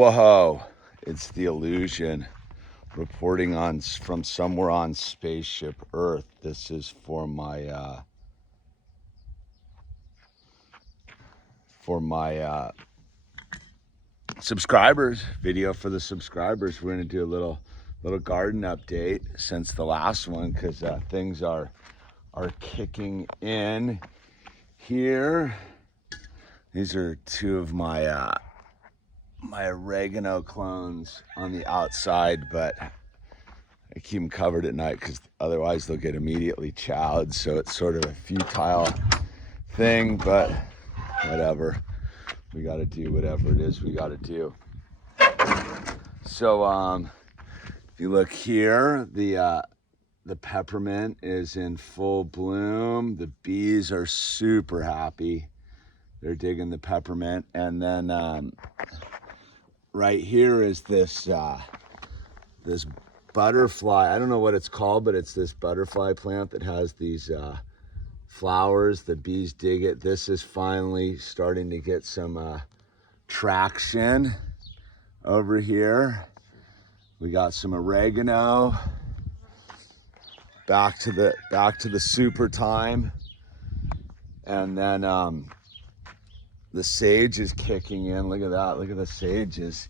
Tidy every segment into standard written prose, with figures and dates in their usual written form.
Whoa, it's the illusion reporting on from somewhere on spaceship Earth. This is for my subscribers, video for the subscribers. We're gonna do a little garden update since the last one, because things are kicking in here. These are two of my my oregano clones on the outside, but I keep them covered at night because otherwise they'll get immediately chowed. So it's sort of a futile thing, but whatever. We got to do whatever it is we got to do. So if you look here, the peppermint is in full bloom. The bees are super happy. They're digging the peppermint. And then right here is this this butterfly. I don't know what it's called, but it's this butterfly plant that has these flowers. The bees dig it. This is finally starting to get some traction over here. We got some oregano. Back to the super time. And then the sage is kicking in. Look at that. Look at the sage is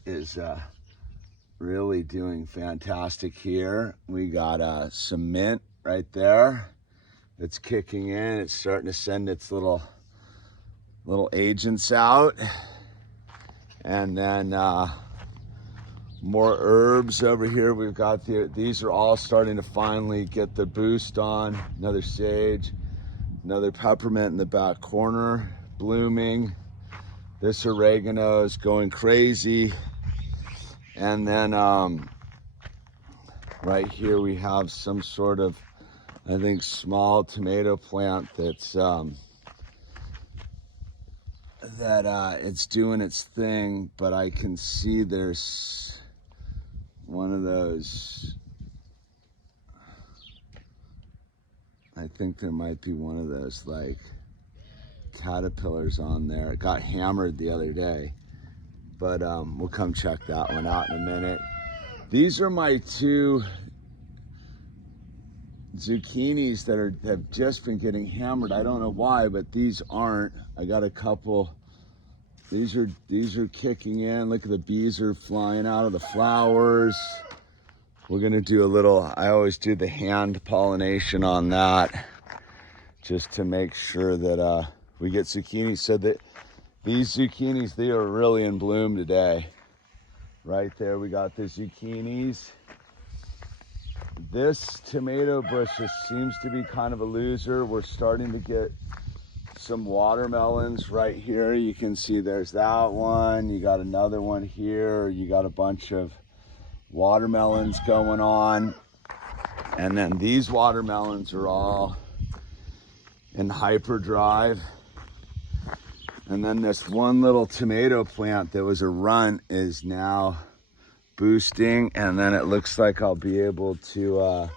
really doing fantastic here. We got some mint right there. It's kicking in. It's starting to send its little agents out. And then more herbs over here. We've got these are all starting to finally get the boost on. Another sage, another peppermint in the back corner, blooming. This oregano is going crazy. And then right here we have some sort of, I think, small tomato plant that's it's doing its thing, but I can see there's one of those, I think there might be one of those like caterpillars on there. It got hammered the other day, but we'll come check that one out in a minute. These are my two zucchinis that have just been getting hammered. I don't know why, but these aren't. I got a couple. These are kicking in. Look at the bees are flying out of the flowers. We're gonna do a little, I always do the hand pollination on that, just to make sure that we get zucchini. So that these zucchinis, they are really in bloom today. Right there, we got the zucchinis. This tomato bush just seems to be kind of a loser. We're starting to get some watermelons right here. You can see there's that one. You got another one here. You got a bunch of watermelons going on. And then these watermelons are all in hyperdrive. And then this one little tomato plant that was a runt is now boosting. And then it looks like I'll be able to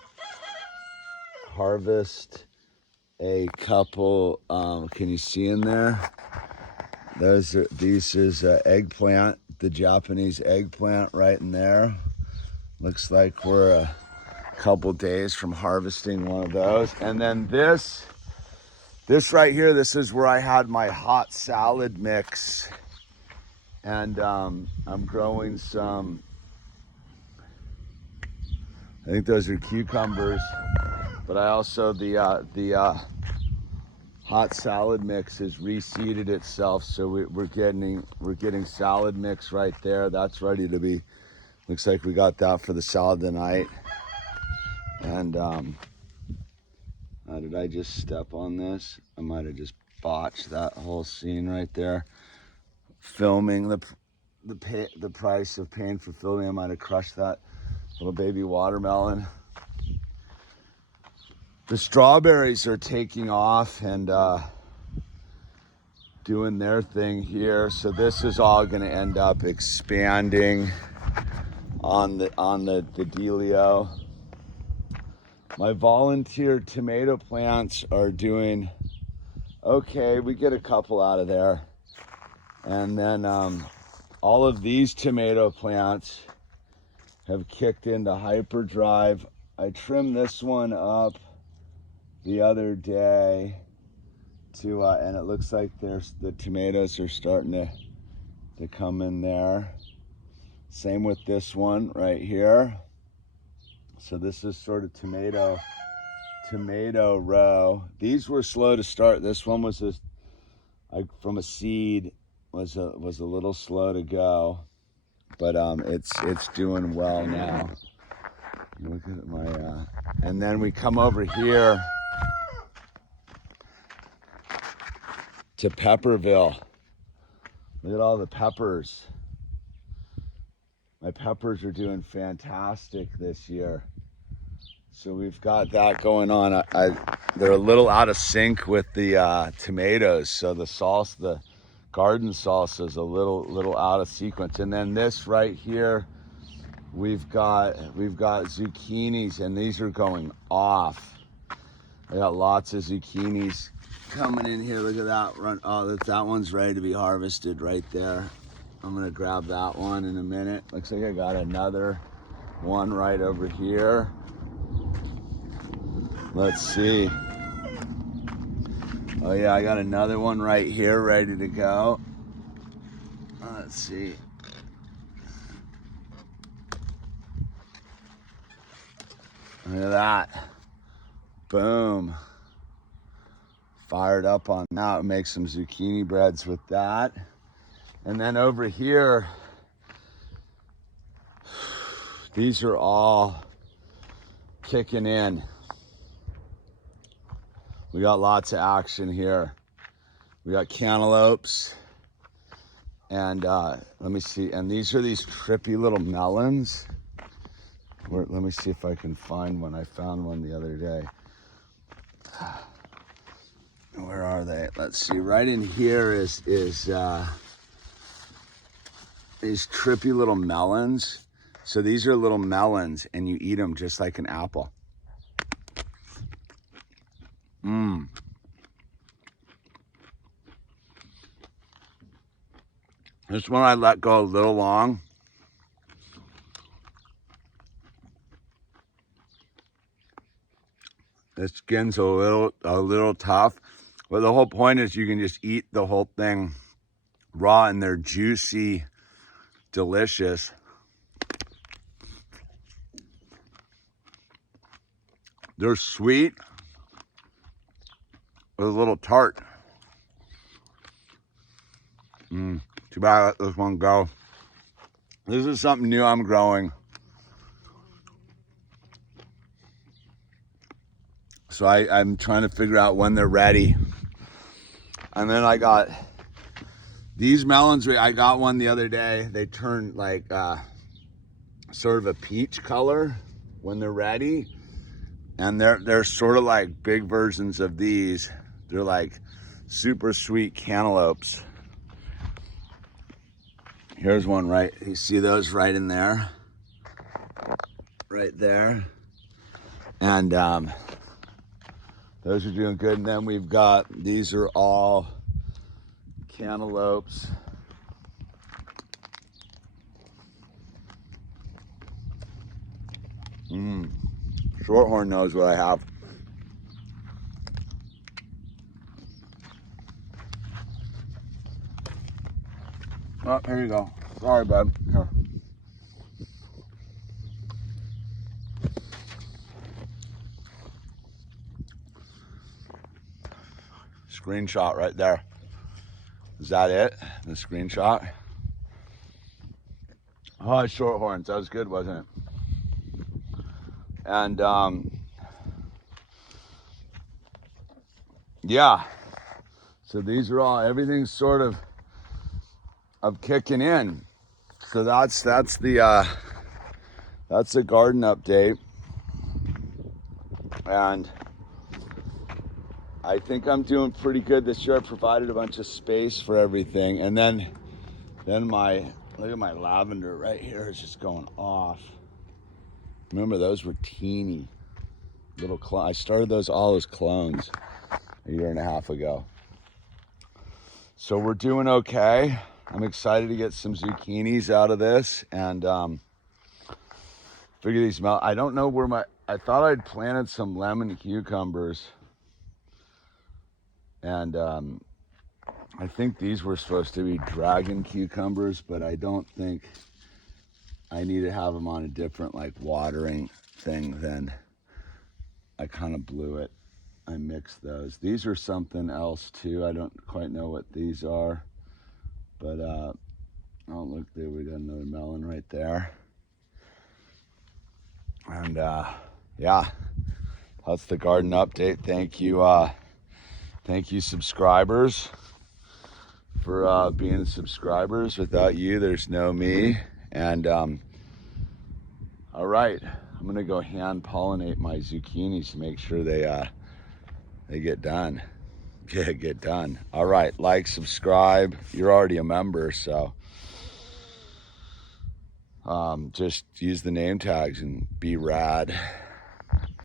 harvest a couple, can you see in there? This is eggplant, the Japanese eggplant right in there. Looks like we're a couple days from harvesting one of those. And then this right here, this is where I had my hot salad mix. And I'm growing some, I think those are cucumbers, but I also, the hot salad mix has reseeded itself, so we're getting salad mix right there. That's ready to be, looks like we got that for the salad tonight. And did I just step on this? I might have just botched that whole scene right there. Filming the price of paying for filming, I might have crushed that little baby watermelon. The strawberries are taking off and doing their thing here. So this is all going to end up expanding on the dealio. My volunteer tomato plants are doing okay. We get a couple out of there. And then all of these tomato plants have kicked into hyperdrive. I trimmed this one up the other day to, and it looks like the tomatoes are starting to come in there. Same with this one right here. So this is sort of tomato row. These were slow to start. This one was from a seed, was a little slow to go, but it's doing well now. Look at my and then we come over here to Pepperville. Look at all the peppers. My peppers are doing fantastic this year. So we've got that going on. They're a little out of sync with the tomatoes, so the garden salsa is a little out of sequence. And then this right here, we've got zucchinis, and these are going off. I got lots of zucchinis coming in here. Look at that run. Oh, that one's ready to be harvested right there. I'm gonna grab that one in a minute. Looks like I got another one right over here. Let's see. Oh yeah, I got another one right here ready to go. Let's see. Look at that. Boom. Fired up on that. Make some zucchini breads with that. And then over here, these are all kicking in. We got lots of action here. We got cantaloupes, and let me see. And these are these trippy little melons. Let me see if I can find one. I found one the other day. Where are they? Let's see. Right in here is these trippy little melons. So these are little melons, and you eat them just like an apple. Mmm. This one I let go a little long. The skin's a little tough, but the whole point is you can just eat the whole thing raw, and they're juicy, delicious. They're sweet with a little tart. Too bad I let this one go. This is something new I'm growing. So I'm trying to figure out when they're ready. And then I got these melons. I got one the other day. They turn like sort of a peach color when they're ready. And they're sort of like big versions of these. They're like super sweet cantaloupes. Here's one right, you see those right in there? Right there. And those are doing good. And then we've got, these are all cantaloupes. Shorthorn knows what I have. Oh, here you go. Sorry, bud. Here. Screenshot right there. Is that it? The screenshot? Oh, shorthorns. That was good, wasn't it? And yeah. So these are all, everything's sort of kicking in. So that's the garden update. And I think I'm doing pretty good this year. I provided a bunch of space for everything. And then look at my lavender right here is just going off. Remember, those were teeny little clones. I started all as clones a year and a half ago. So we're doing okay. I'm excited to get some zucchinis out of this and figure these melons. I don't know where I thought I'd planted some lemon cucumbers, and I think these were supposed to be dragon cucumbers, but I don't think I need to have them on a different like watering thing. Then I kind of blew it. I mixed those. These are something else too. I don't quite know what these are, but oh look, there we got another melon right there. And yeah, that's the garden update. Thank you subscribers for being subscribers. Without you, there's no me. And all right, I'm gonna go hand pollinate my zucchinis to make sure they get done. Get done. All right, like, subscribe. You're already a member, so just use the name tags and be rad.